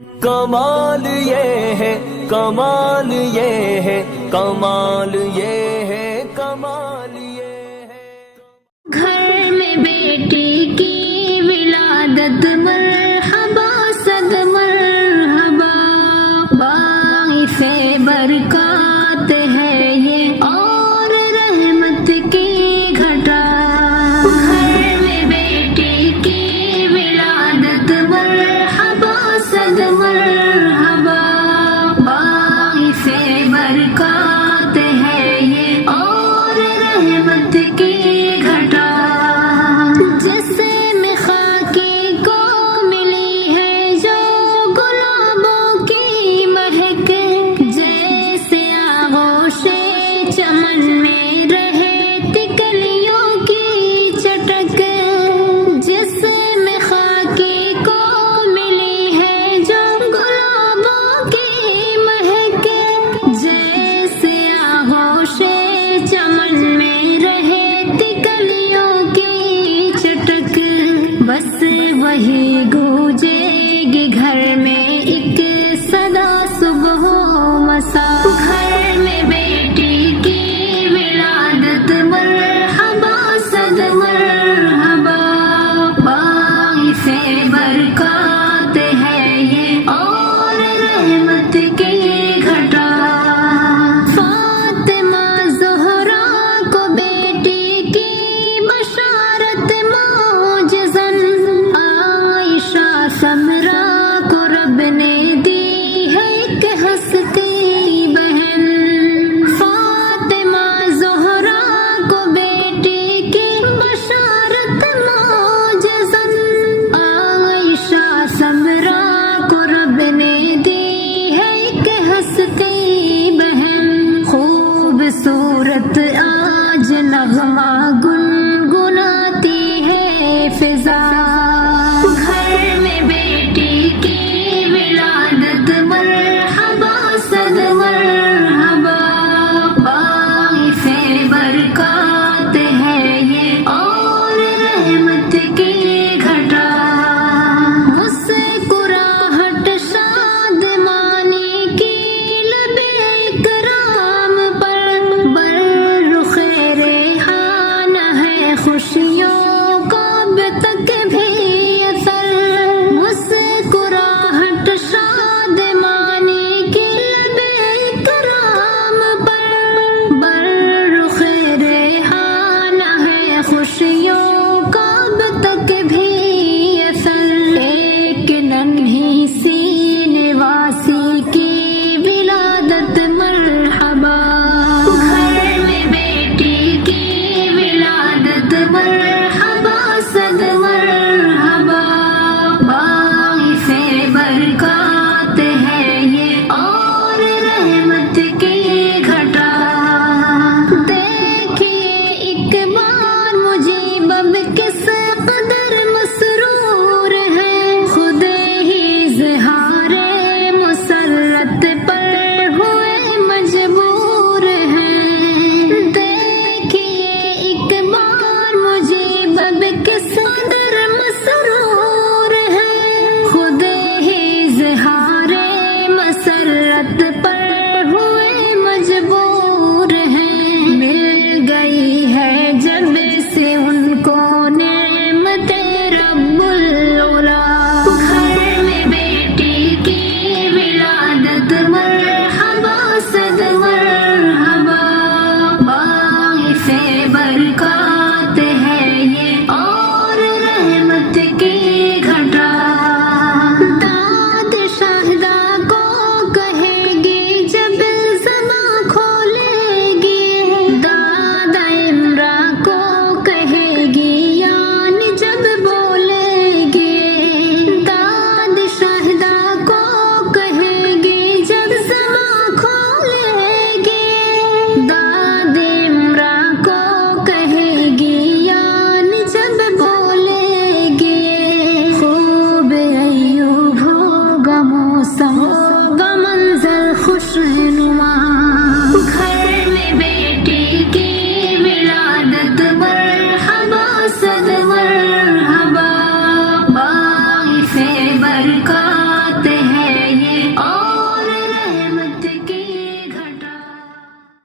کمال یہ ہے، کمال یہ ہے، کمال یہ ہے، کمال یہ ہے۔ گھر میں بیٹی کی ولادت مرحبا صد مرحبا، باعث برکات ہے یہ اور رحمت کی گھٹا۔ گھر میں بیٹی کی ولادت مرحبا صد مرحبا، باعث برکات ہے یہ اور رحمت کی گھٹا۔ جسے خاکی کو ملی ہے جو گلابوں کی مہک، جیسے آغوش چمن میں رہے تکلیوں کی چٹک۔ جسے خاکی کو ملی ہے جو گلابوں کی مہک، جیسے آغوش چمن میں رہے تکلیوں کی چٹک۔ بس وہی گونجے گی گھر